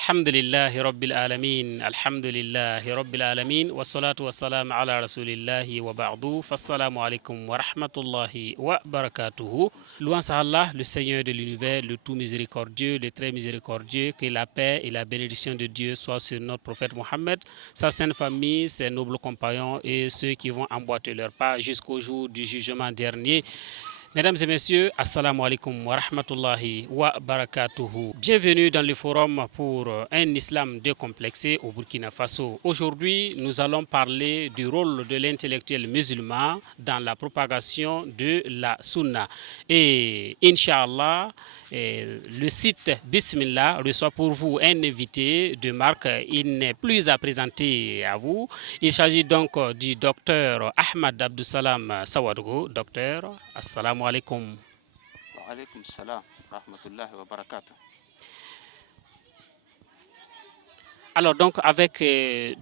Alhamdulillahi Rabbil Alamin, Alhamdulillahi Rabbil Alamin, wa salatu wa salam ala Rasulillahi wa ba'du, fassalamu alaikum wa rahmatullahi wa barakatuhu. Louange à Allah, le Seigneur de l'univers, le tout miséricordieux, le très miséricordieux, que la paix et la bénédiction de Dieu soient sur notre prophète Mohammed, sa sainte famille, ses nobles compagnons et ceux qui vont emboîter leur pas jusqu'au jour du jugement dernier. Mesdames et messieurs, assalamu alaikum wa rahmatullahi wa barakatuhu. Bienvenue dans le forum pour un islam décomplexé au Burkina Faso. Aujourd'hui, nous allons parler du rôle de l'intellectuel musulman dans la propagation de la sunna. Et Inch'Allah, le site Bismillah reçoit pour vous un invité de marque. Il n'est plus à présenter à vous. Il s'agit donc du docteur Ahmad Abdussalam Sawadgo. Docteur, assalamu alaikum. Wa alaikum salam, rahmatullahi wa barakatuh. Alors donc avec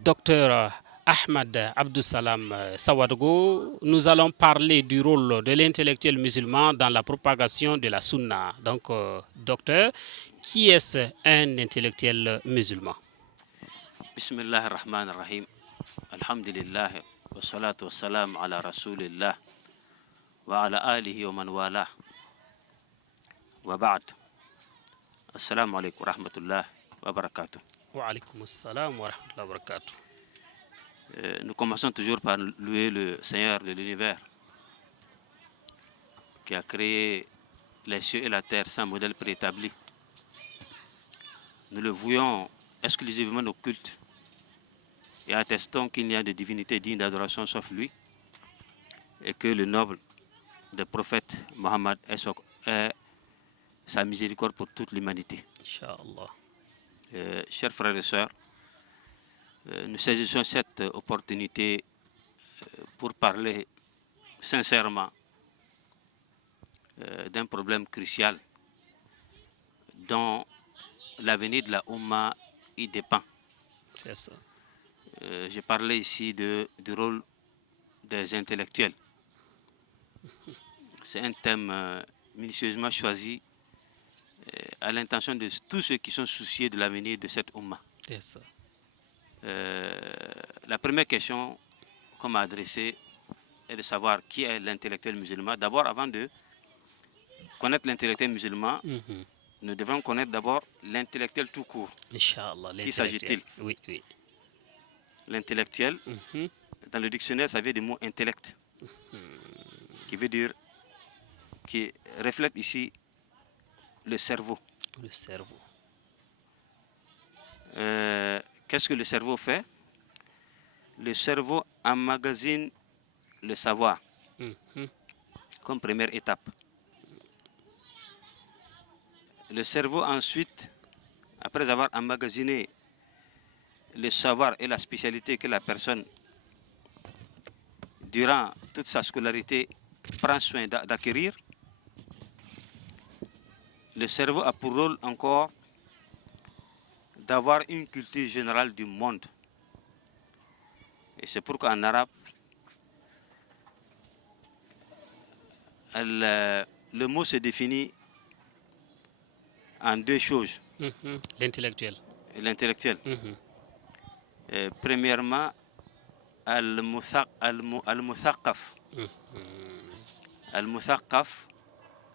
docteur Ahmad Abdussalam Sawadgo, nous allons parler du rôle de l'intellectuel musulman dans la propagation de la sunna. Donc docteur, qui est-ce un intellectuel musulman? Bismillah ar-Rahman ar-Rahim. Alhamdulillah wa salatu wa salam ala rasulillah wa ala alihi wa man wala wa ba'd. Assalamu alaikum wa rahmatullahi wa barakatuh. Wa alaikum assalam wa rahmatullahi wa barakatuh. Nous commençons toujours par louer le Seigneur de l'univers qui a créé les cieux et la terre sans modèle préétabli. Nous le vouons exclusivement au culte et attestons qu'il n'y a de divinité digne d'adoration sauf lui et que le noble des prophètes Mohammed est sa miséricorde pour toute l'humanité. Inch'Allah. Chers frères et sœurs, nous saisissons cette opportunité pour parler sincèrement d'un problème crucial dont l'avenir de la Oumma y dépend. C'est ça. J'ai parlé ici du rôle des intellectuels. C'est un thème minutieusement choisi à l'intention de tous ceux qui sont soucieux de l'avenir de cette Oumma. C'est ça. La première question qu'on m'a adressée est de savoir qui est l'intellectuel musulman. D'abord, avant de connaître l'intellectuel musulman, nous devons connaître d'abord l'intellectuel tout court. Inch'Allah. Qui s'agit-il? Oui, oui. L'intellectuel, dans le dictionnaire, ça vient du mot intellect, qui veut dire, qui reflète ici le cerveau. Le cerveau. Qu'est-ce que le cerveau fait? Le cerveau emmagasine le savoir comme première étape. Le cerveau ensuite, après avoir emmagasiné le savoir et la spécialité que la personne, durant toute sa scolarité, prend soin d'acquérir, le cerveau a pour rôle encore d'avoir une culture générale du monde. Et c'est pourquoi en arabe, le mot se définit en deux choses. L'intellectuel. L'intellectuel. Premièrement, al-muthaqqaf. Al-muthaqqaf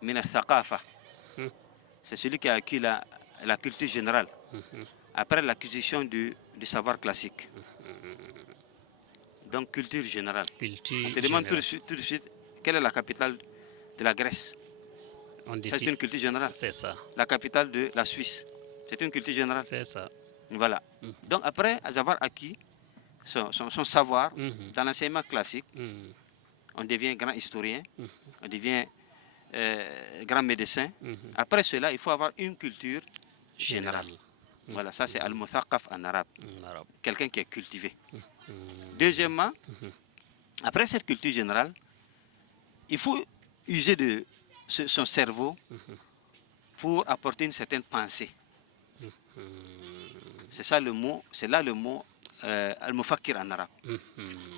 min al-thaqafa. C'est celui qui a acquis la culture générale après l'acquisition du savoir classique. Donc, culture générale. On te demande tout de suite quelle est la capitale de la Grèce. C'est une culture générale. C'est ça. La capitale de la Suisse. C'est une culture générale. C'est ça. Voilà. Donc, après avoir acquis son savoir dans l'enseignement classique, on devient grand historien, on devient grand médecin. Après cela, il faut avoir une culture générale. Voilà, ça c'est al-muthaqqaf en arabe. Quelqu'un qui est cultivé. Deuxièmement, après cette culture générale, il faut user de son cerveau pour apporter une certaine pensée. C'est ça le mot, c'est là le mot al-mufakkir en arabe.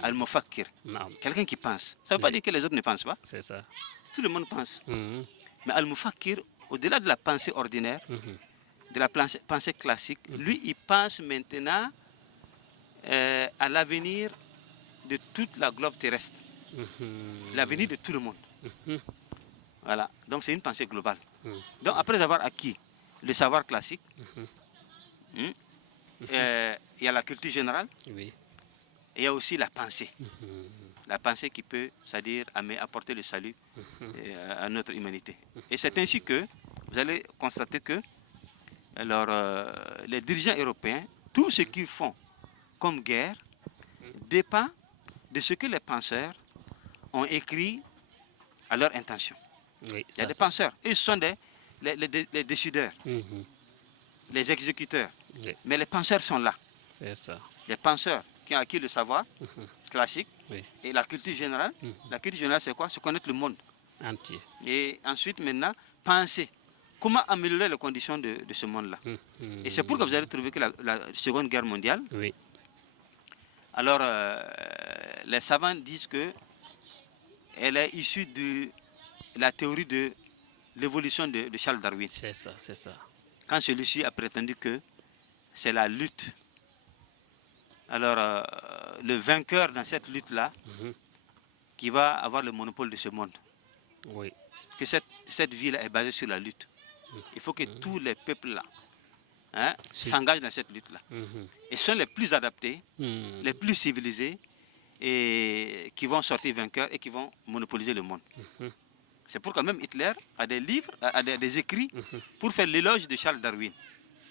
Al-mufakkir. Quelqu'un qui pense. Ça ne veut pas dire que les autres ne pensent pas. C'est ça. Tout le monde pense. Mais al-mufakkir, au-delà de la pensée ordinaire, de la pensée classique, lui, il pense maintenant à l'avenir de toute la globe terrestre, l'avenir de tout le monde. Voilà, donc c'est une pensée globale. Donc après avoir acquis le savoir classique, il y a la culture générale, et il y a aussi la pensée. La pensée qui peut, c'est-à-dire apporter le salut à notre humanité. Et c'est ainsi que vous allez constater que alors, les dirigeants européens, tout ce qu'ils font comme guerre dépend de ce que les penseurs ont écrit à leur intention. Oui, il y a des penseurs, ils sont les décideurs, les exécuteurs. Mais les penseurs sont là. C'est ça. Les penseurs qui ont acquis le savoir classique et la culture générale. La culture générale, c'est quoi? C'est connaître le monde entier. Et ensuite, maintenant, penser comment améliorer les conditions de ce monde-là. Et c'est pour que vous allez trouver que la Seconde Guerre mondiale, alors les savants disent que elle est issue de la théorie de l'évolution de Charles Darwin. C'est ça, c'est ça. Quand celui-ci a prétendu que c'est la lutte. Alors, le vainqueur dans cette lutte-là, qui va avoir le monopole de ce monde. Oui. Que cette vie-là est basée sur la lutte. Il faut que tous les peuples-là s'engagent dans cette lutte-là. Et ce sont les plus adaptés, les plus civilisés, et qui vont sortir vainqueurs et qui vont monopoliser le monde. C'est pourquoi même Hitler a des livres, a des écrits pour faire l'éloge de Charles Darwin,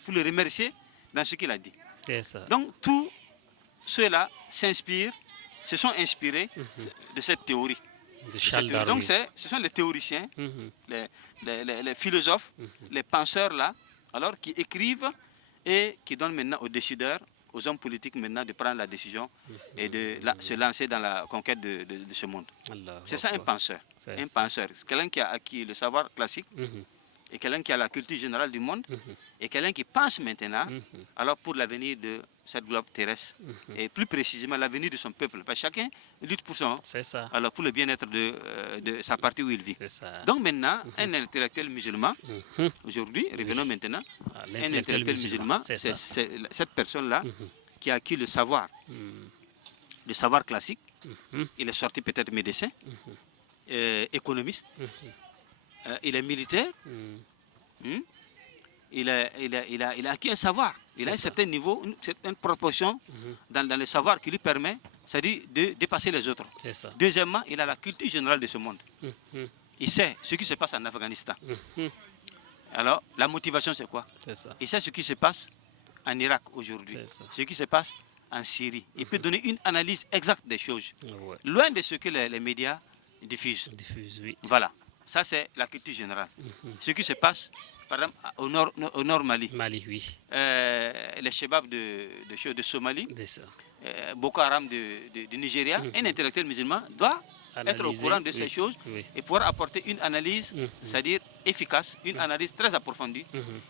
pour le remercier dans ce qu'il a dit. Ça. Donc tous ceux-là se sont inspirés de cette théorie. De Charles Darwin. Donc ce sont les théoriciens, les philosophes, les penseurs là, alors qui écrivent et qui donnent maintenant aux décideurs, aux hommes politiques maintenant de prendre la décision et de se lancer dans la conquête de ce monde. C'est ça un penseur. Un penseur, c'est quelqu'un qui a acquis le savoir classique et quelqu'un qui a la culture générale du monde et quelqu'un qui pense maintenant alors pour l'avenir de cette globe terrestre et plus précisément l'avenir de son peuple. Parce que chacun lutte pour alors pour le bien-être de sa partie où il vit. Donc maintenant, un intellectuel musulman, aujourd'hui, revenons maintenant, un intellectuel musulman, c'est cette personne-là qui a acquis le savoir classique. Il est sorti peut-être médecin, économiste, il est militaire. Il a acquis un savoir. Il a un certain niveau, une certaine proportion dans le savoir qui lui permet, c'est-à-dire de dépasser les autres. Deuxièmement, il a la culture générale de ce monde. Il sait ce qui se passe en Afghanistan. Alors, la motivation, c'est quoi? Il sait ce qui se passe en Irak aujourd'hui, ce qui se passe en Syrie. Il peut donner une analyse exacte des choses, loin de ce que les médias diffusent. Voilà, ça c'est la culture générale. Ce qui se passe, par exemple, au nord Mali. Les Chebabs de Somalie, Boko Haram de Nigeria, un intellectuel musulman doit être au courant de ces choses et pouvoir apporter une analyse, c'est-à-dire efficace, une analyse très approfondie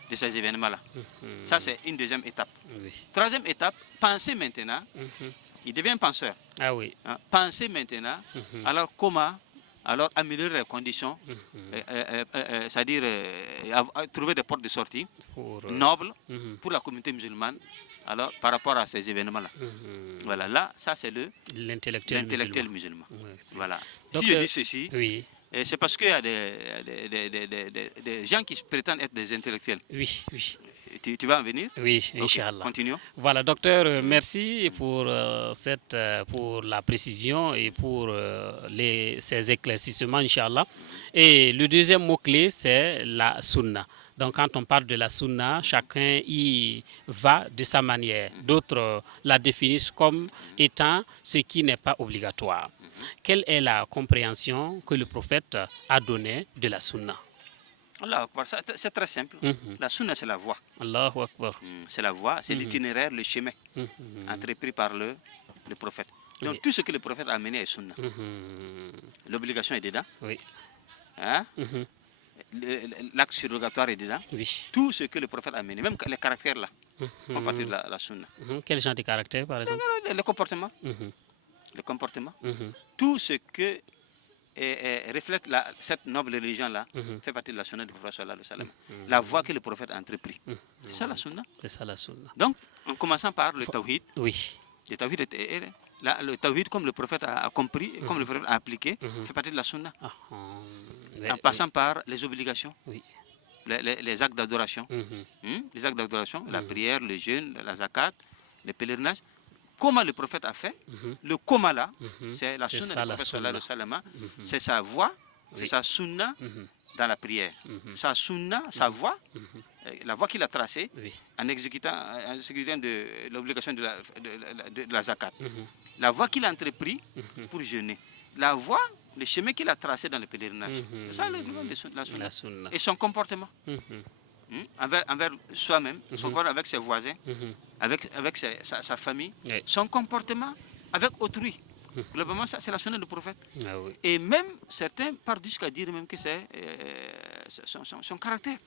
de ces événements-là. Ça, c'est une deuxième étape. Troisième étape, penser maintenant. Il devient penseur. Penser maintenant, alors comment améliorer les conditions, c'est-à-dire trouver des portes de sortie nobles pour la communauté musulmane, alors par rapport à ces événements-là. Voilà, là, ça c'est l'intellectuel musulman. Voilà. Donc, si je dis ceci, c'est parce qu'il y a des gens qui prétendent être des intellectuels. Tu vas en venir? Oui, Inch'Allah. Continuons. Voilà, docteur, merci pour la précision et pour ces éclaircissements, Inch'Allah. Et le deuxième mot-clé, c'est la sunna. Donc, quand on parle de la sunna, chacun y va de sa manière. D'autres la définissent comme étant ce qui n'est pas obligatoire. Quelle est la compréhension que le prophète a donnée de la sunna? C'est très simple. La sunna, c'est la voie. Allahu Akbar. C'est la voie, c'est l'itinéraire, le chemin entrepris par le prophète. Donc tout ce que le prophète a amené est sunna. L'obligation est dedans. L'acte surrogatoire est dedans. Tout ce que le prophète a amené, même les caractères là, font partie de la sunna. Quel genre de caractère, par exemple? Le comportement. Le comportement. Tout ce que reflète cette noble religion-là, fait partie de la sunna du prophète sallallahu alayhi wa sallam. La voie que le prophète a entrepris. C'est ça la sunna. C'est ça la sunna. Donc, en commençant par le tawhid, oui. Le tawhid, le tawhid, comme le prophète a compris, comme le prophète a appliqué, fait partie de la sunna. En passant par les obligations, les actes d'adoration. Les actes d'adoration, la prière, le jeûne, la zakat, le pèlerinage. Comment le prophète a fait, le comment là, c'est la sunna du prophète sallallahu alayhi wa sallam, c'est sa voix, c'est sa sunna dans la prière. Sa sunna, sa voix, la voie qu'il a tracée en exécutant de l'obligation de la zakat. La voie qu'il a entrepris pour jeûner. La voie, le chemin qu'il a tracé dans le pèlerinage. C'est ça le nom de la sunna. Et son comportement. Envers soi-même, son comportement avec ses voisins, avec sa famille, son comportement avec autrui. Globalement, ça c'est la sunna du prophète. Et même certains partent jusqu'à dire même que c'est son caractère,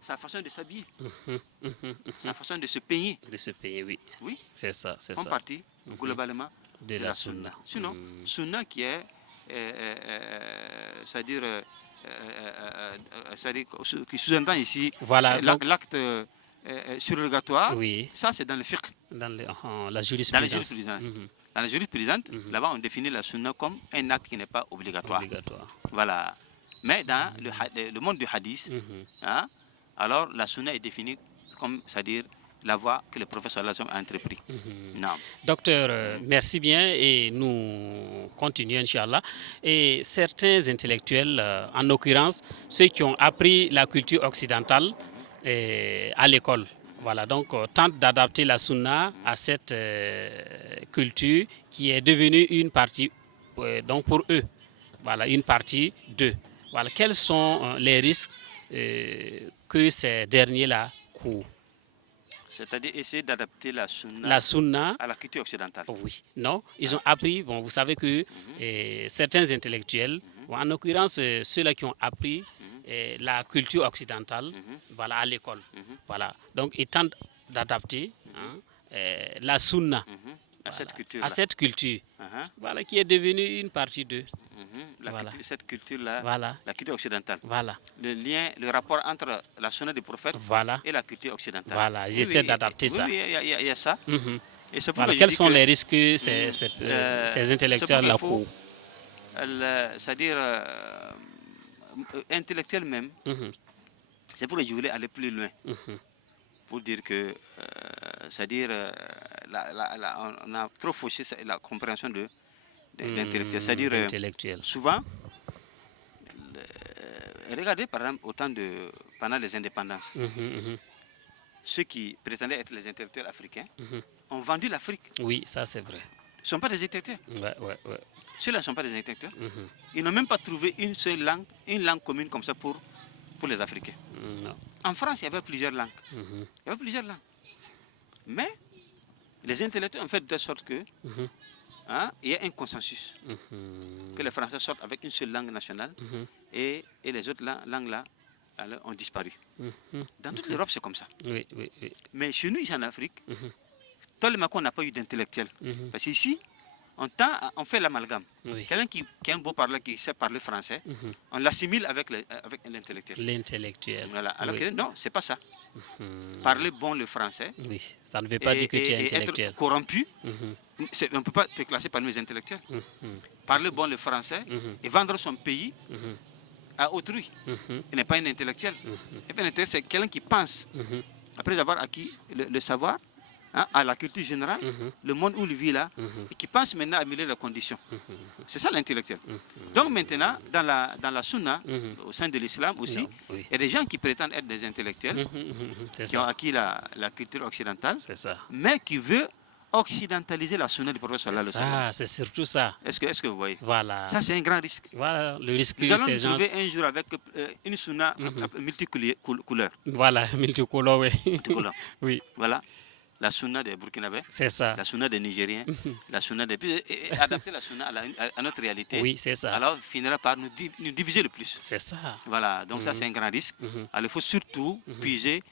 sa façon de s'habiller, sa façon de se peigner. De se peigner, oui. Oui, c'est ça. C'est font partie globalement de la sunna. Sinon, sunna qui est, c'est-à-dire, qui sous-entend ici l'acte surrogatoire, ça c'est dans le fiqh. Dans la jurisprudence. Dans la jurisprudence, là-bas on définit la sunna comme un acte qui n'est pas obligatoire. Voilà. Mais dans le monde du hadith, alors la sunna est définie comme, c'est-à-dire, la voie que le prophète sallallahu alayhi wa sallam a entrepris. Docteur, merci bien et nous continuons, Inch'Allah. Et certains intellectuels, en l'occurrence ceux qui ont appris la culture occidentale à l'école, voilà, donc tentent d'adapter la sunna à cette culture qui est devenue une partie, donc pour eux, voilà, une partie d'eux. Voilà, quels sont les risques que ces derniers-là courent? C'est-à-dire essayer d'adapter la sunna à la culture occidentale. Oui, non, ils ont appris, bon, vous savez que certains intellectuels, en l'occurrence ceux-là qui ont appris la culture occidentale, voilà, à l'école, voilà, donc ils tentent d'adapter la sunna à cette culture, voilà, qui est devenue une partie d'eux. Cette culture-là, la culture occidentale. Le lien, le rapport entre la sunna du prophète et la culture occidentale. Voilà, j'essaie d'adapter ça. Oui, il y a ça. Et quels sont les risques que ces intellectuels-là courent? C'est-à-dire, intellectuels même, c'est pour que je voulais aller plus loin. Pour dire que, c'est-à-dire, on a trop fauché la compréhension d'intellectuel. C'est-à-dire, souvent, regardez par exemple pendant les indépendances, ceux qui prétendaient être les intellectuels africains ont vendu l'Afrique. Oui, ça c'est vrai. Ils ne sont pas des intellectuels. Ouais. Ceux-là ne sont pas des intellectuels. Ils n'ont même pas trouvé une seule langue, une langue commune comme ça pour les Africains. Non. En France, il y avait plusieurs langues. Mais les intellectuels ont fait de telle sorte que il y a un consensus. Que les Français sortent avec une seule langue nationale et les autres langues-là ont disparu. Dans toute l'Europe, c'est comme ça. Oui. Mais chez nous, ici en Afrique, tellement qu'on n'a pas eu d'intellectuels. Parce qu'ici, on fait l'amalgame. Quelqu'un qui est un beau parleur, qui sait parler français, on l'assimile avec l'intellectuel. Voilà. Alors que non, c'est pas ça. Parler bon le français, ça ne veut pas dire que tu es intellectuel. Être corrompu, on ne peut pas te classer parmi les intellectuels. Parler bon le français et vendre son pays à autrui. Il n'est pas un intellectuel. Un intellectuel, c'est quelqu'un qui pense, après avoir acquis le savoir, à la culture générale, le monde où il vit là, et qui pense maintenant à améliorer les conditions. C'est ça l'intellectuel. Donc maintenant, dans la sunna, au sein de l'islam aussi, il y a des gens qui prétendent être des intellectuels, qui ont acquis la culture occidentale, mais qui veulent occidentaliser la sunna du prophète sallallahu alayhi wa sallam. C'est surtout ça. Est-ce que vous voyez? Voilà. Ça, c'est un grand risque. Voilà, le risque. Nous allons nous trouver un jour avec une sunna multicouleur. Voilà, multicolore, oui. Oui. Voilà. La sunna des Burkinabés, c'est ça. La sunna des Nigériens, la sunna des... adapter la sunna à notre réalité. Oui, c'est ça. Alors, finira par nous diviser le plus. C'est ça. Voilà, donc ça, c'est un grand risque. Alors, il faut surtout puiser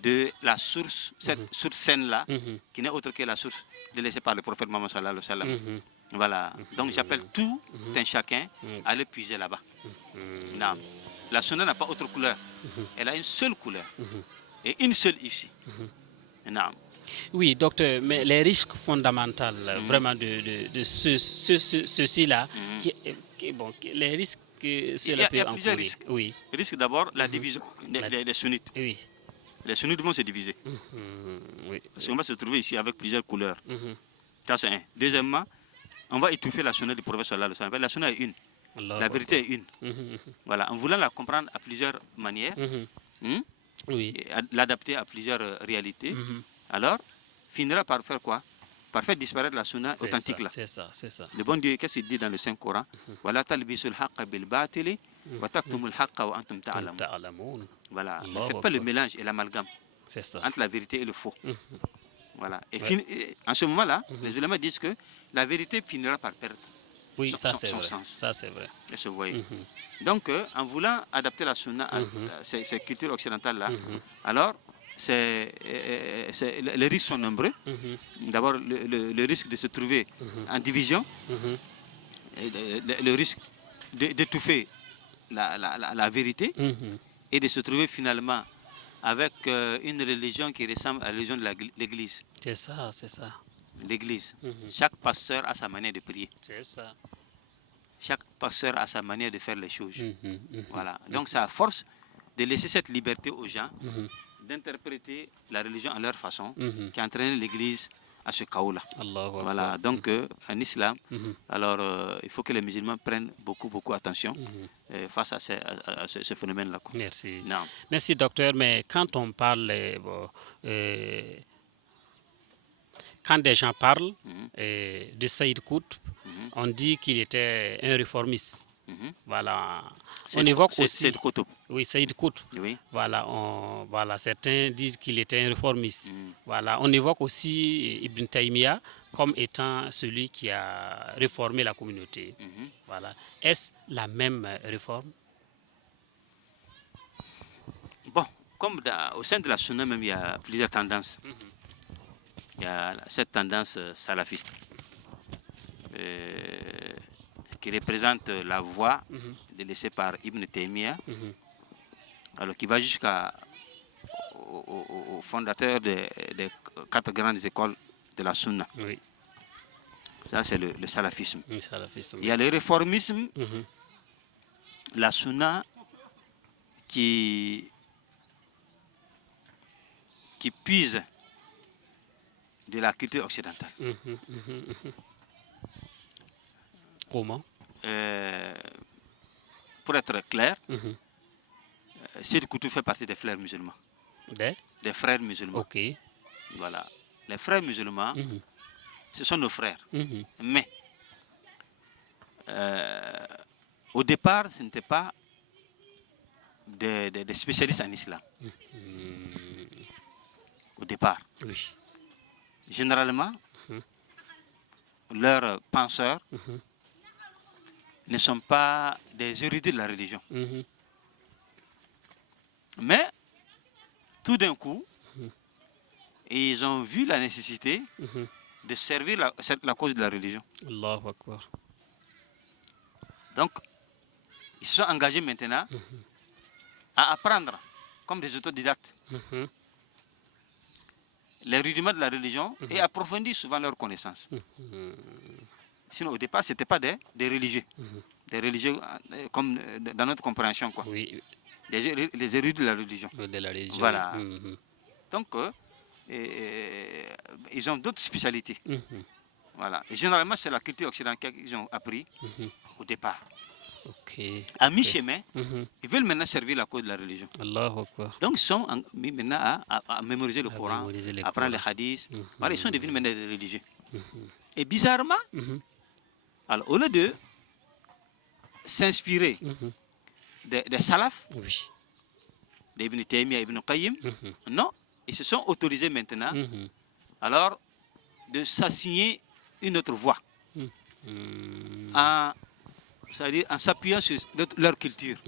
de la source, cette source saine-là, qui n'est autre que la source laissée par le prophète Mohammed sallallahu alayhi wa sallam. Voilà. Donc j'appelle tout un chacun à le puiser là-bas. Non. La sunna n'a pas autre couleur. Elle a une seule couleur. Et une seule issue. Non. Oui, docteur, mais les risques fondamentaux vraiment de ceci-là, les risques que cela peut Il y a plusieurs encourir. risques. Oui. Le risque d'abord, la division des sunnites. Oui. Les sunnites vont se diviser. Oui. Parce qu'on va se trouver ici avec plusieurs couleurs. Ça, c'est un. Deuxièmement, on va étouffer la sunna du prophète sallallahu alayhi wa sallam. La sunna est une. La vérité est une. Voilà. En voulant la comprendre à plusieurs manières, oui. l'adapter à plusieurs réalités, alors finira par faire quoi? Par faire disparaître la sunna authentique là. C'est ça, c'est ça. Le bon Dieu, qu'est-ce qu'il dit dans le Saint-Coran? Voilà, talbisul haqqa bil batili wa taktumul haqqa wa antum ta'lamun. Voilà, ne faites pas le mélange et l'amalgame entre la vérité et le faux. Voilà. Et en ce moment-là, les ulémas disent que la vérité finira par perdre son sens. Ça, c'est vrai. Vous voyez. Donc, en voulant adapter la sunna à ces cultures occidentales-là, alors, les risques sont nombreux. D'abord, le risque de se trouver en division, le risque d'étouffer la vérité et de se trouver finalement avec une religion qui ressemble à la religion de l'Église. C'est ça, c'est ça. L'Église. Chaque pasteur a sa manière de prier. C'est ça. Chaque pasteur a sa manière de faire les choses. Voilà. Donc, c'est à force de laisser cette liberté aux gens d'interpréter la religion à leur façon qui entraîne l'Église à ce chaos-là. Voilà. Donc, en islam, alors il faut que les musulmans prennent beaucoup attention face à ce phénomène-là. Merci. Non. Merci, docteur. Mais quand on parle, quand des gens parlent de Saïd Qutb, on dit qu'il était un réformiste. Voilà. On évoque aussi Saïd Qutb. Oui, Saïd Qutb. Oui. Voilà, voilà, certains disent qu'il était un réformiste. Voilà, on évoque aussi Ibn Taymiyyah comme étant celui qui a réformé la communauté. Voilà. Est-ce la même réforme? Bon, comme au sein de la sunna même, il y a plusieurs tendances. Il y a cette tendance salafiste qui représente la voie laissée par Ibn Taymiyyah, alors qui va jusqu'au fondateur des 4 grandes écoles de la sunna. Oui. Ça, c'est le salafisme. Il y a Oui. le réformisme, la sunna qui puise de la culture occidentale. Comment? Pour être clair, Saïd Qutb fait partie des frères musulmans. Des frères musulmans. Ok. Voilà. Les frères musulmans, ce sont nos frères. Mais, au départ, ce n'était pas des spécialistes en islam. Au départ. Oui. Généralement, leurs penseurs ne sont pas des érudits de la religion. Mais, tout d'un coup, ils ont vu la nécessité de servir la cause de la religion. Allahu Akbar. Donc, ils se sont engagés maintenant à apprendre, comme des autodidactes, les rudiments de la religion et approfondir souvent leurs connaissances. Sinon, au départ, ce n'étaient pas des religieux. Des religieux comme dans notre compréhension, quoi. Oui. Les érudits de la religion. De la religion. Voilà. Donc, ils ont d'autres spécialités. Voilà. Et généralement, c'est la culture occidentale qu'ils ont appris au départ. Okay. À mi-chemin, ils veulent maintenant servir la cause de la religion. Allahu Akbar. Donc, ils sont mis maintenant à mémoriser le Coran, à apprendre les hadiths. Voilà, ils sont devenus maintenant des religieux. Et bizarrement, alors, au lieu de s'inspirer des salafs, d'Ibn Taymiyyah, Ibn Qayyim, non, ils se sont autorisés maintenant alors de s'assigner une autre voie c'est-à-dire en s'appuyant sur leur culture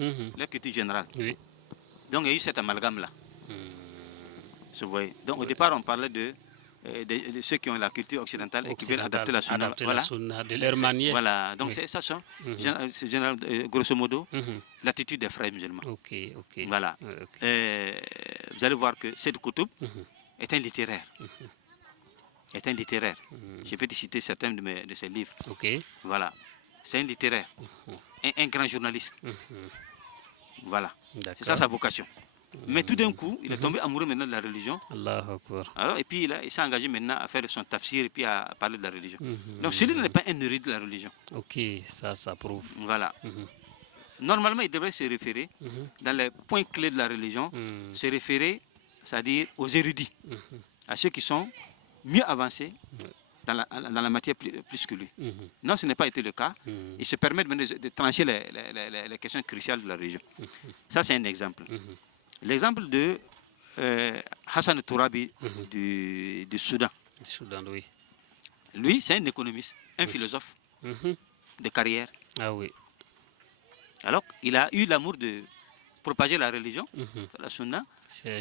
générale. Oui. Donc il y a eu cet amalgame-là. Donc au départ, on parlait de ceux qui ont la culture occidentale et qui veulent adapter la sunna. Adapter la sunna de leur manière. Voilà, donc c'est ça, grosso modo, l'attitude des frères musulmans. Ok. Voilà. Vous allez voir que Sayyid Qutb est un littéraire. Je peux te citer certains de ses livres. Voilà. C'est un littéraire. Un grand journaliste. Voilà. C'est ça sa vocation. Mais tout d'un coup, il est tombé amoureux maintenant de la religion. Alors, et puis il s'est engagé maintenant à faire son tafsir et puis à parler de la religion. Donc celui-là n'est pas un érudit de la religion. Ok, ça prouve. Voilà. Normalement, il devrait se référer, dans les points clés de la religion, se référer, c'est-à-dire aux érudits, à ceux qui sont mieux avancés dans la matière plus que lui. Non, ce n'est pas été le cas. Il se permet de trancher les questions cruciales de la religion. Ça, c'est un exemple. L'exemple de Hassan Tourabi du Soudan. Oui. Lui, c'est un économiste, un philosophe de carrière. Ah oui. Alors, il a eu l'amour de propager la religion, la sunna.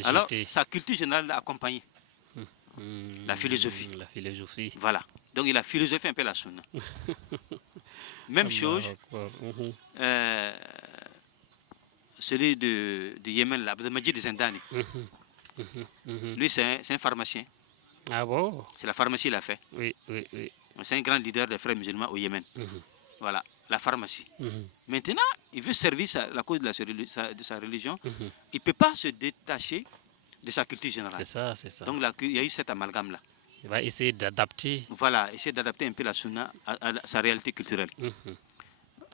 Alors, sa culture générale l'a accompagné. La philosophie. Voilà. Donc, il a philosophé un peu la sunna. Même chose. Celui de Yémen, Abdelmajid Zindani. Lui, c'est un pharmacien. Ah bon? C'est la pharmacie qu'il a fait. Oui. C'est un grand leader des frères musulmans au Yémen. Voilà, la pharmacie. Maintenant, il veut servir la cause de sa religion. Il ne peut pas se détacher de sa culture générale. C'est ça. Donc, il y a eu cet amalgame-là. Il va essayer d'adapter. Voilà, essayer d'adapter un peu la sunna à sa réalité culturelle.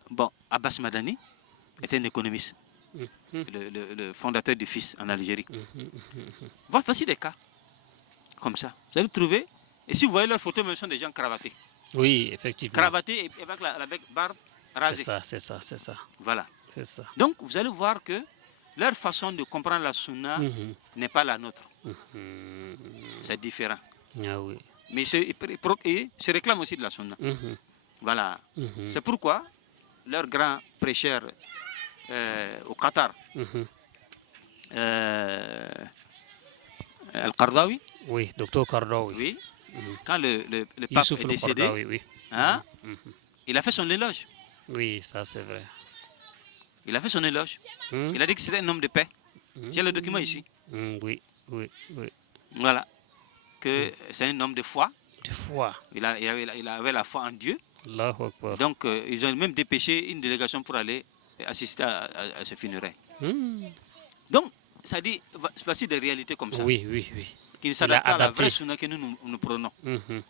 Bon, Abbas Madani est un économiste. Le fondateur du FIS en Algérie. Voici des cas comme ça. Vous allez trouver, et si vous voyez leurs photos, même sont des gens cravatés. Oui, effectivement. Cravatés avec barbe rasée. C'est ça. Voilà. C'est ça. Donc, vous allez voir que leur façon de comprendre la sunna n'est pas la nôtre. C'est différent. Ah oui. Mais ils se réclament aussi de la sunna. Voilà. C'est pourquoi leur grand prêcheur au Qatar, Al-Qardawi. Oui, docteur Qardawi. Oui. Quand le pape est décédé, il a fait son éloge. Oui, ça c'est vrai. Il a fait son éloge. Il a dit que c'était un homme de paix. J'ai le document ici. Oui. Voilà. Que c'est un homme de foi. De foi. Il avait la foi en Dieu. Allahu Akbar. Donc, ils ont même dépêché une délégation pour aller assister à ce funérail. Donc, ça dit, voici des réalités comme ça. Oui. Qui ne s'adaptent pas à la vraie sunna que nous prenons.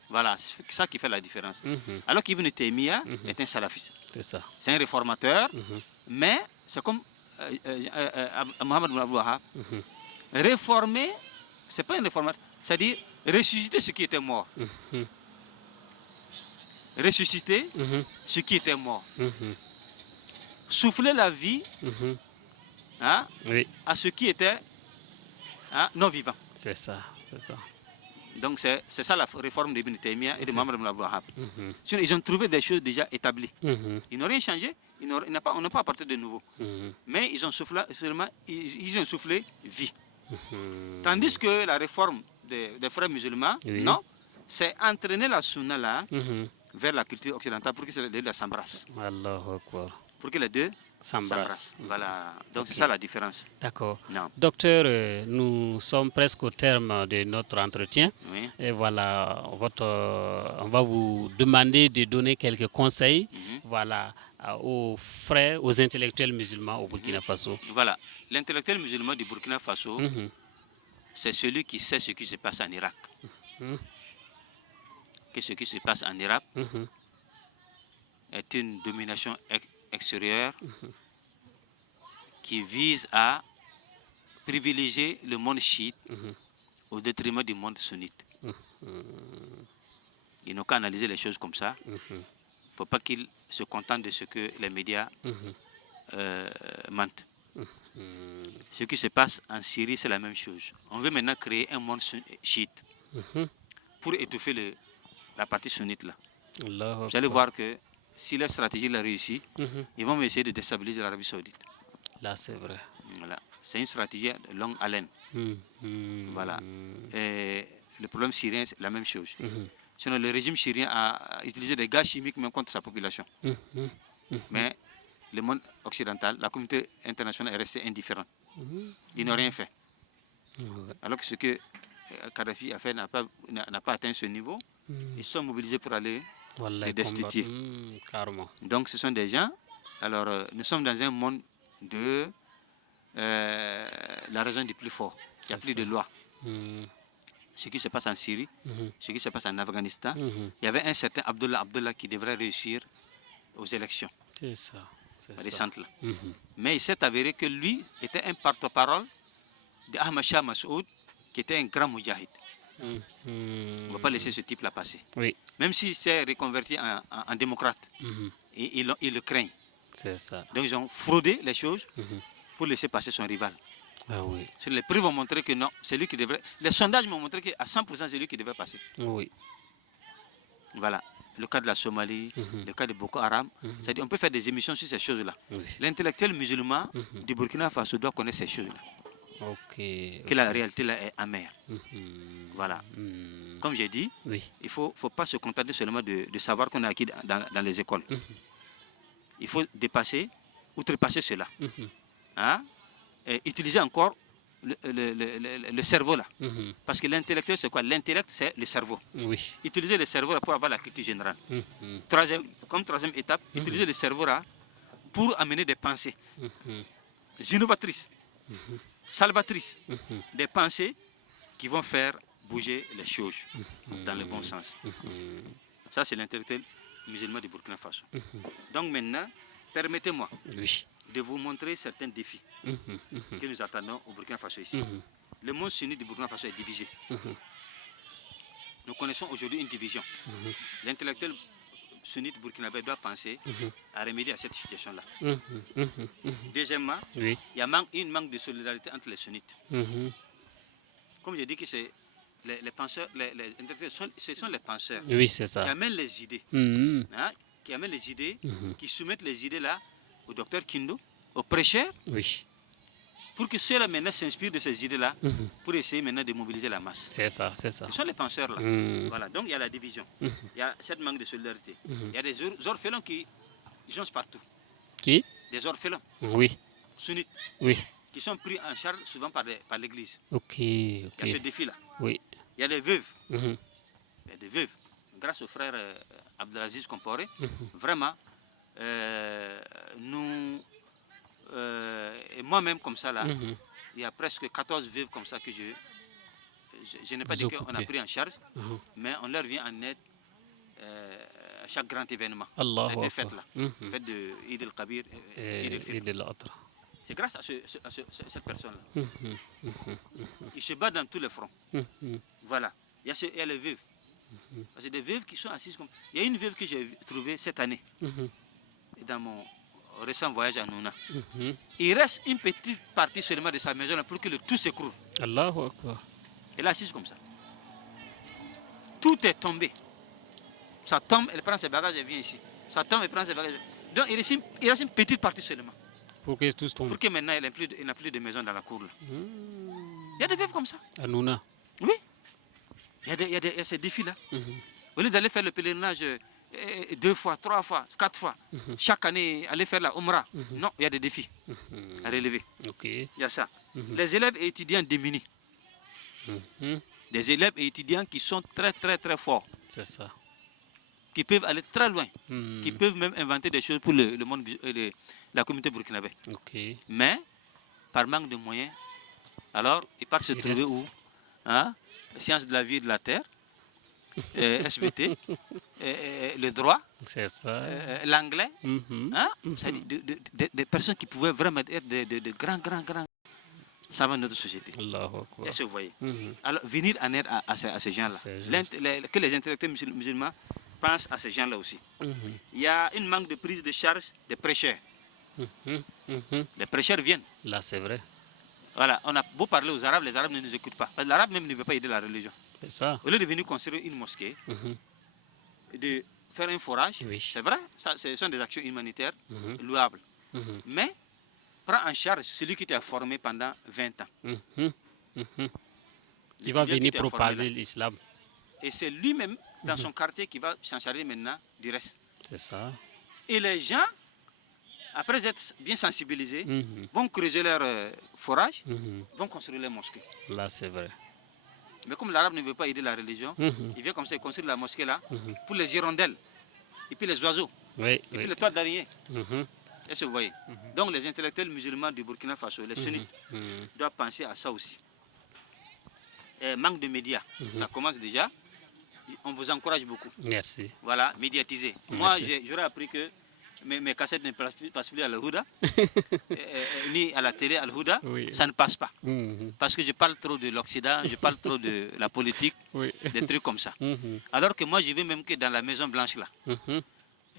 Voilà, c'est ça qui fait la différence. Alors qu'Ibn Taymiyyah est un salafiste. C'est ça. C'est un réformateur, mais c'est comme Mohamed Ibn Abdul Wahhab. Réformer, c'est pas un réformateur, c'est-à-dire ressusciter ce qui était mort. Ressusciter ce qui était mort. Souffler la vie à ce qui était non vivant. C'est ça. Donc c'est ça la réforme d'Ibn Taymiyyah et de Mohamed Ibn Abdul Wahhab. Ils ont trouvé des choses déjà établies. Ils n'ont rien changé, on n'a pas apporté de nouveau. Mais ils ont soufflé, ils ont soufflé vie. Tandis que la réforme des frères musulmans, non, c'est entraîner la sunna là vers la culture occidentale pour que les deux s'embrassent. Pour que les deux s'embrassent. Voilà, donc c'est ça la différence. D'accord. Docteur, nous sommes presque au terme de notre entretien. Et voilà, on va vous demander de donner quelques conseils aux frères, aux intellectuels musulmans au Burkina Faso. Voilà, l'intellectuel musulman du Burkina Faso, c'est celui qui sait ce qui se passe en Irak. Que ce qui se passe en Irak est une domination extérieure qui vise à privilégier le monde chiite au détriment du monde sunnite. Ils n'ont qu'à analyser les choses comme ça. Il ne faut pas qu'ils se contentent de ce que les médias mentent. Ce qui se passe en Syrie, c'est la même chose. On veut maintenant créer un monde chiite pour étouffer la partie sunnite là. Vous allez voir que si la stratégie l'a réussi, ils vont essayer de déstabiliser l'Arabie Saoudite. Là, c'est vrai. Voilà. C'est une stratégie de longue haleine. Voilà. Et le problème syrien, c'est la même chose. Sinon, le régime syrien a utilisé des gaz chimiques même contre sa population. Mais le monde occidental, la communauté internationale est restée indifférente. Ils n'ont rien fait. Alors que ce que Kadhafi a fait n'a pas atteint ce niveau. Ils sont mobilisés pour aller les destituer. Donc ce sont des gens. Alors nous sommes dans un monde de la raison du plus fort. Il n'y a plus de loi. Ce qui se passe en Syrie, ce qui se passe en Afghanistan, il y avait un certain Abdullah qui devrait réussir aux élections. C'est ça. Récentes là. Mais il s'est avéré que lui était un porte-parole d'Ahmad Shah Massoud, qui était un grand moudjahid. On ne va pas laisser ce type-là passer. Oui. Même s'il s'est reconverti en démocrate, et ils le craignent. C'est ça. Donc ils ont fraudé les choses pour laisser passer son rival. Ah oui. Les preuves vont montrer que non, c'est lui qui devrait. Les sondages m'ont montré qu'à 100% c'est lui qui devrait passer. Oui. Voilà. Le cas de la Somalie, le cas de Boko Haram. C'est-à-dire on peut faire des émissions sur ces choses-là. L'intellectuel musulman du Burkina Faso doit connaître ces choses-là. Que la réalité là est amère. Voilà. Comme j'ai dit, il ne faut pas se contenter seulement de savoir qu'on a acquis dans les écoles. Il faut dépasser, outrepasser cela. Hein? Et utiliser encore le cerveau là. Parce que l'intellectuel, c'est quoi? L'intellect, c'est le cerveau. Utiliser le cerveau là pour avoir la culture générale. Comme troisième étape, utiliser le cerveau là pour amener des pensées innovatrices, salvatrices, des pensées qui vont faire bouger les choses dans le bon sens. Ça, c'est l'intellectuel musulman du Burkina Faso. Donc maintenant, permettez-moi de vous montrer certains défis que nous attendons au Burkina Faso ici. Le monde sunnite du Burkina Faso est divisé. Nous connaissons aujourd'hui une division. L'intellectuel sunnite burkinabé doit penser à remédier à cette situation-là. Deuxièmement, il y a un manque de solidarité entre les sunnites. Comme j'ai dit que c'est les penseurs, ce sont les penseurs qui amènent les idées, qui soumettent les idées là au docteur Kindo, au prêcheur, pour que ceux-là maintenant s'inspirent de ces idées-là pour essayer maintenant de mobiliser la masse. C'est ça, c'est ça. Ce sont les penseurs là. Voilà, donc il y a la division, il y a cette manque de solidarité. Il y a des orphelins qui jonchent partout. Qui? Des orphelins. Sunnites. Qui sont pris en charge souvent par l'église. Il y a ce défi-là. Il y a des veuves. Il y a des veuves. Grâce au frère Abdelaziz Comporé, vraiment, nous, et moi-même comme ça là, il y a presque 14 veuves comme ça que je n'ai pas dit qu'on a pris en charge, mais on leur vient en aide à chaque grand événement. Les deux fêtes là, fête de Eid el-Kabir et Eid el-Fitr. C'est grâce à cette personne-là. Il se bat dans tous les fronts. Voilà. Il y a les veuves. Parce que des veuves qui sont assises comme... Il y a une veuve que j'ai trouvée cette année, dans mon récent voyage à Nouna. Il reste une petite partie seulement de sa maison là pour que le tout s'écroule. Allahu Akbar. Elle est assise comme ça. Tout est tombé. Ça tombe, elle prend ses bagages, elle vient ici. Ça tombe, elle prend ses bagages. Donc il reste une petite partie seulement. Pour que tout tombe. Pour que maintenant, il n'a plus de maison dans la cour. Il y a des veuves comme ça. À Nouna. Oui. Il y a ces défis-là. Au lieu d'aller faire le pèlerinage 2 fois, 3 fois, 4 fois, chaque année, aller faire la Umrah. Non, il y a des défis à relever. Il y a ça. Les élèves et étudiants démunis. Des élèves et étudiants qui sont très, très, très forts. C'est ça. Qui peuvent aller très loin. Qui peuvent même inventer des choses pour le monde, la communauté burkinabé. Mais, par manque de moyens, alors, ils partent se trouver où? Sciences de la vie et de la terre, SVT, le droit, l'anglais, des personnes qui pouvaient vraiment être de grands savants de notre société. Est-ce que vous voyez? Alors, venir en aide à ces gens-là. Que les intellectuels musulmans pensent à ces gens-là aussi. Il y a une manque de prise de charge des prêcheurs. Les prêcheurs viennent. Là, c'est vrai. Voilà, on a beau parler aux Arabes, les Arabes ne nous écoutent pas. Parce que l'Arabe même ne veut pas aider la religion. C'est ça. Au lieu de venir construire une mosquée, de faire un forage, c'est vrai, ce sont des actions humanitaires louables. Mais, prends en charge celui qui t'a formé pendant 20 ans. Qui va venir propager l'islam. Et c'est lui-même, dans son quartier, qui va s'en charger maintenant du reste. C'est ça. Et les gens, après être bien sensibilisés, vont creuser leur forage, vont construire les mosquées. Là, c'est vrai. Mais comme l'arabe ne veut pas aider la religion, il vient comme ça, il construit la mosquée là pour les hirondelles, et puis les oiseaux, et puis les toits d'araignée. Est-ce que vous voyez? Donc les intellectuels musulmans du Burkina Faso, les sunnites, doivent penser à ça aussi. Et manque de médias, ça commence déjà. On vous encourage beaucoup. Merci. Voilà, médiatiser. Moi, j'aurais appris que mes cassettes ne passent plus à Al-Houda, ni à la télé Al-Houda, ça ne passe pas. Parce que je parle trop de l'Occident, je parle trop de la politique, des trucs comme ça. Alors que moi, je vais même que dans la Maison Blanche là.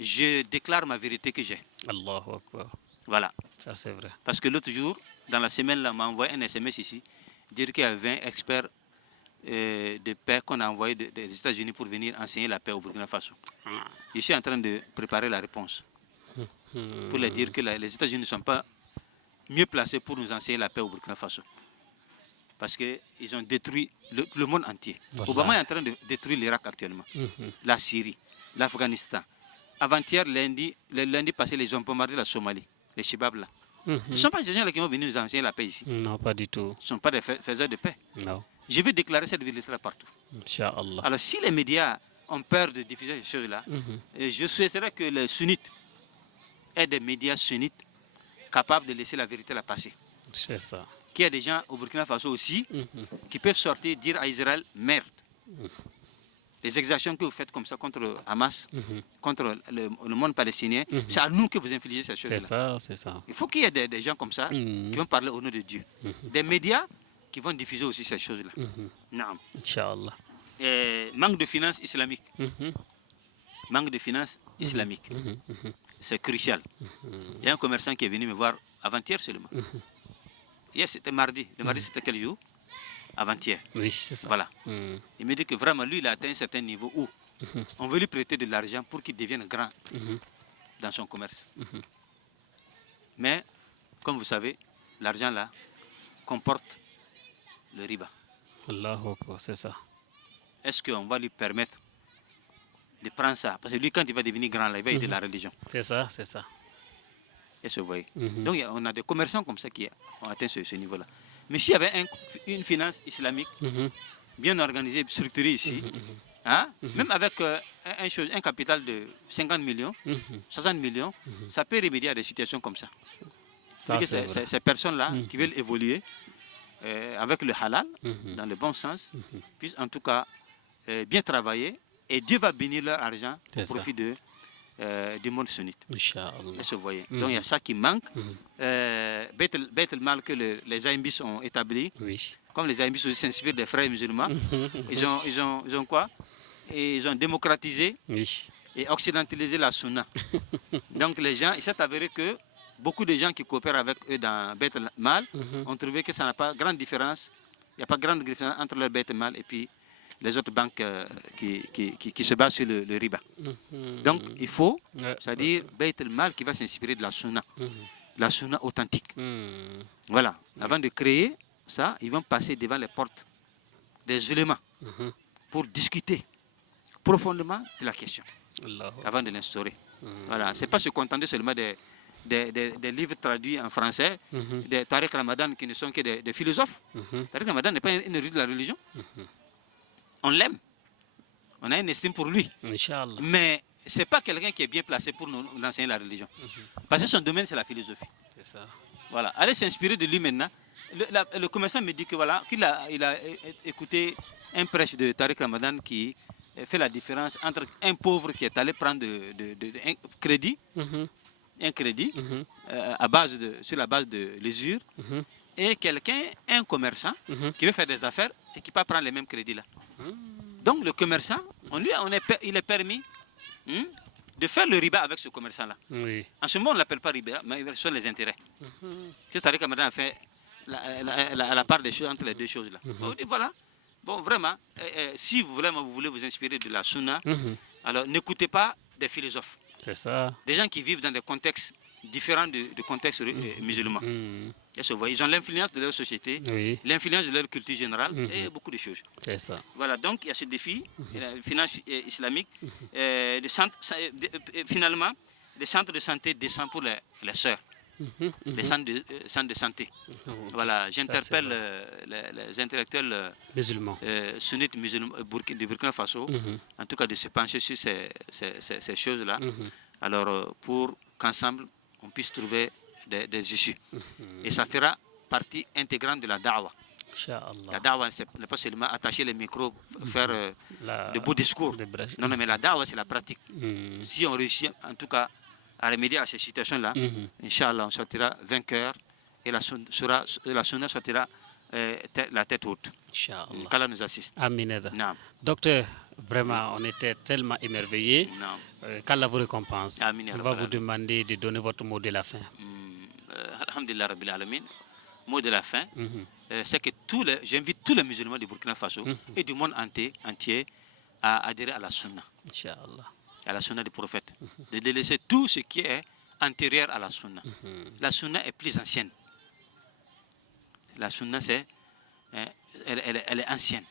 Je déclare ma vérité que j'ai. Allahu Akbar. Voilà. Ça, c'est vrai. Parce que l'autre jour, dans la semaine là, on m'a envoyé un SMS ici, dire qu'il y a 20 experts de paix qu'on a envoyé des États-Unis pour venir enseigner la paix au Burkina Faso. Je suis en train de préparer la réponse pour leur dire que les États-Unis ne sont pas mieux placés pour nous enseigner la paix au Burkina Faso. Parce qu'ils ont détruit le monde entier. Voilà. Obama est en train de détruire l'Irak actuellement, la Syrie, l'Afghanistan. Avant-hier, lundi passé, les ont bombardé la Somalie, les Chibab là. Ce ne sont pas ces gens-là qui vont venir nous enseigner la paix ici. Non, pas du tout. Ce ne sont pas des faiseurs de paix. Non. Je vais déclarer cette vérité-là partout. Inch'Allah. Alors, si les médias ont peur de diffuser ces choses-là, je souhaiterais que les sunnites aient des médias sunnites capables de laisser la vérité la passer. C'est ça. Qu'il y a des gens au Burkina Faso aussi qui peuvent sortir dire à Israël merde. Les exactions que vous faites comme ça contre Hamas, contre le monde palestinien, c'est à nous que vous infligez ces choses-là. C'est ça, c'est ça. Il faut qu'il y ait des gens comme ça qui vont parler au nom de Dieu. Des médias qui vont diffuser aussi ces choses-là. Inch'Allah. Manque de finances islamiques. Manque de finances islamiques. C'est crucial. Il y a un commerçant qui est venu me voir avant-hier seulement. Hier, c'était mardi. Le mardi, c'était quel jour? Avant-hier. Oui, c'est ça. Voilà. Il me dit que vraiment, lui, il a atteint un certain niveau où on veut lui prêter de l'argent pour qu'il devienne grand dans son commerce. Mais, comme vous savez, l'argent là comporte le riba. Allahu Akbar, c'est ça. Est-ce qu'on va lui permettre de prendre ça? Parce que lui, quand il va devenir grand, là, il va aider la religion. C'est ça, c'est ça. Est-ce que vous voyez? Donc, on a des commerçants comme ça qui ont atteint ce niveau-là. Mais s'il y avait une finance islamique bien organisée, structurée ici, même avec un capital de 50 millions, 60 millions, ça peut remédier à des situations comme ça. Ces personnes-là qui veulent évoluer avec le halal, dans le bon sens, puissent en tout cas bien travailler et Dieu va bénir leur argent au profit du monde sunnite. Est-ce que vous voyez? Donc il y a ça qui manque. Beit el-Mal que les Aïmbis ont établi, comme les Aïmbis aussi s'inspirent des frères musulmans, ils ont quoi? Et ils ont démocratisé et occidentalisé la sunna. Donc les gens, il s'est avéré que beaucoup de gens qui coopèrent avec eux dans Beit el-Mal ont trouvé que ça n'a pas grande différence. Il n'y a pas grande différence entre leur Beit el-Mal et puis les autres banques qui se basent sur le riba. Donc il faut, c'est-à-dire Beit el-Mal qui va s'inspirer de la sunna authentique. Voilà. Avant de créer ça, ils vont passer devant les portes des ulémas pour discuter profondément de la question avant de l'instaurer. Voilà. Ce n'est pas se contenter seulement des livres traduits en français, des Tariq Ramadan qui ne sont que des philosophes. Tariq Ramadan n'est pas une rue de la religion. On l'aime. On a une estime pour lui. Mais ce n'est pas quelqu'un qui est bien placé pour nous enseigner la religion. Parce que son domaine, c'est la philosophie. C'est ça. Voilà. Allez s'inspirer de lui maintenant. Le commerçant me dit que voilà, qu'il a écouté un prêche de Tariq Ramadan qui fait la différence entre un pauvre qui est allé prendre un crédit, sur la base de l'usure, et quelqu'un, un commerçant, qui veut faire des affaires et qui ne peut pas prendre les mêmes crédits là. Donc le commerçant, il est permis de faire le riba avec ce commerçant-là. En ce moment, on ne l'appelle pas riba, mais ce sont les intérêts. Que Tariq Ramadan a fait la part des choses entre les deux choses là. On dit voilà, bon vraiment, si vraiment vous voulez vous inspirer de la sunna, alors n'écoutez pas des philosophes. C'est ça. Des gens qui vivent dans des contextes différents du contexte musulman. Est-ce que vous voyez? Ils ont l'influence de leur société, l'influence de leur culture générale et beaucoup de choses. C'est ça. Voilà, donc il y a ce défi, la finance islamique. Finalement, les centres de santé descendent pour les sœurs. Les centres de santé. Voilà, j'interpelle les intellectuels musulmans, sunnites musulmans de Burkina Faso, en tout cas de se pencher sur ces choses-là, alors pour qu'ensemble on puisse trouver des issues. Et ça fera partie intégrante de la da'wah. La da'wah n'est pas seulement attacher les micros, faire de beaux discours. Non, mais la da'wah c'est la pratique. Si on réussit en tout cas à remédier à ces situations-là, Inch'Allah, on sortira vainqueur et la sunna sortira la tête haute. Inch'Allah. Qu'Allah nous assiste. Amin. Docteur, vraiment, on était tellement émerveillés. Qu'Allah vous récompense. On va vous demander de donner votre mot de la fin. Alhamdulillah Rabbil Alamin. Mot de la fin, c'est que j'invite tous les musulmans du Burkina Faso et du monde entier à adhérer à la sunna. Inch'Allah. À la sunna du prophète, de délaisser tout ce qui est antérieur à la sunna. La sunna est plus ancienne. La sunna, elle est ancienne.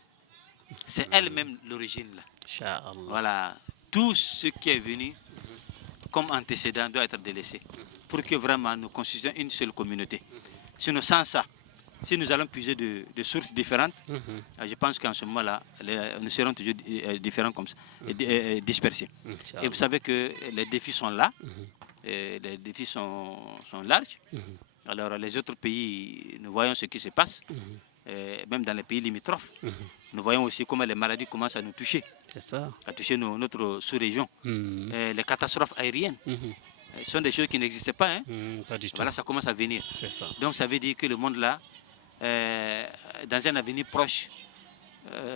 C'est elle-même l'origine. Voilà, tout ce qui est venu comme antécédent doit être délaissé pour que vraiment nous constituions une seule communauté. Sinon, sans ça, si nous allons puiser de sources différentes, je pense qu'en ce moment-là, nous serons toujours différents comme ça, dispersés. Et vous savez que les défis sont là, et les défis sont larges. Alors les autres pays, nous voyons ce qui se passe, même dans les pays limitrophes. Nous voyons aussi comment les maladies commencent à nous toucher, à toucher notre sous-région. Les catastrophes aériennes. Ce sont des choses qui n'existaient pas. Pas du tout. Voilà, ça commence à venir. Ça. Donc ça veut dire que le monde là, dans un avenir proche,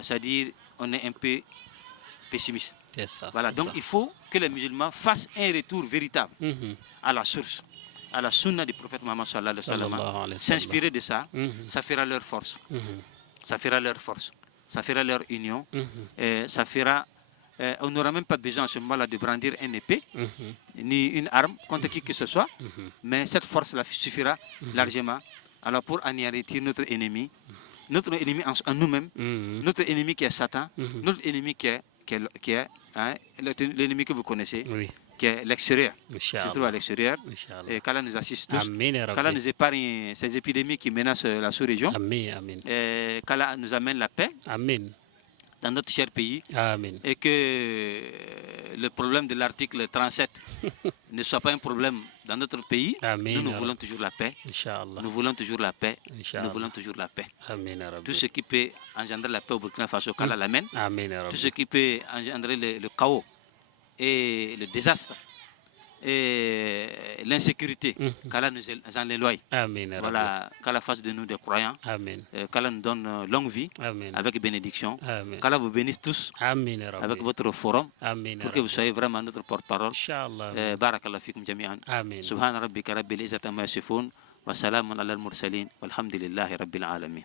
c'est-à-dire on est un peu pessimiste. Voilà, donc il faut que les musulmans fassent un retour véritable à la source, à la sunna du prophète Mohammed sallallahu alayhi wa sallam. S'inspirer de ça, ça fera leur force. Ça fera leur force. Ça fera leur union. Et ça fera... on n'aura même pas besoin à ce moment-là de brandir une épée, ni une arme contre qui que ce soit, mais cette force-là suffira largement alors pour anéantir notre ennemi en nous-mêmes, notre ennemi qui est Satan, notre ennemi qui est l'ennemi que vous connaissez, qui est l'extérieur, qui se trouve à l'extérieur, et qu'Allah nous assiste tous, qu'Allah nous épargne ces épidémies qui menacent la sous-région, et qu'Allah nous amène la paix. Dans notre cher pays. Amen. Et que le problème de l'article 37 ne soit pas un problème dans notre pays. Amen. Nous voulons toujours la paix. Inch'Allah. Nous voulons toujours la paix. Nous voulons toujours la paix. Amen. Tout ce qui peut engendrer la paix au Burkina Faso, qu'Allah l'amène. Amen. Tout ce qui peut engendrer le chaos et le désastre et l'insécurité, qu'Allah nous en éloigne. Voilà, qu'Allah fasse de nous des croyants. Qu'Allah nous donne longue vie avec bénédiction. Qu'Allah vous bénisse tous avec votre forum pour que vous soyez vraiment notre porte-parole. Barakallah fikum jami'an. Subhana rabbika rabbil izzati amma yasifun wa salamun alal mursalin walhamdulillahi rabbil alamin.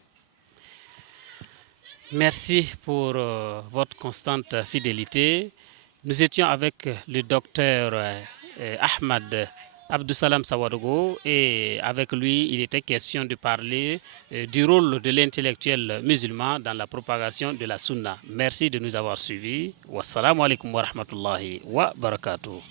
Merci pour votre constante fidélité. Nous étions avec le docteur Ahmad Abdussalam Sawadogo et avec lui il était question de parler du rôle de l'intellectuel musulman dans la propagation de la sunna. Merci de nous avoir suivis. Wassalamu alaikum wa rahmatullahi wa barakatuh.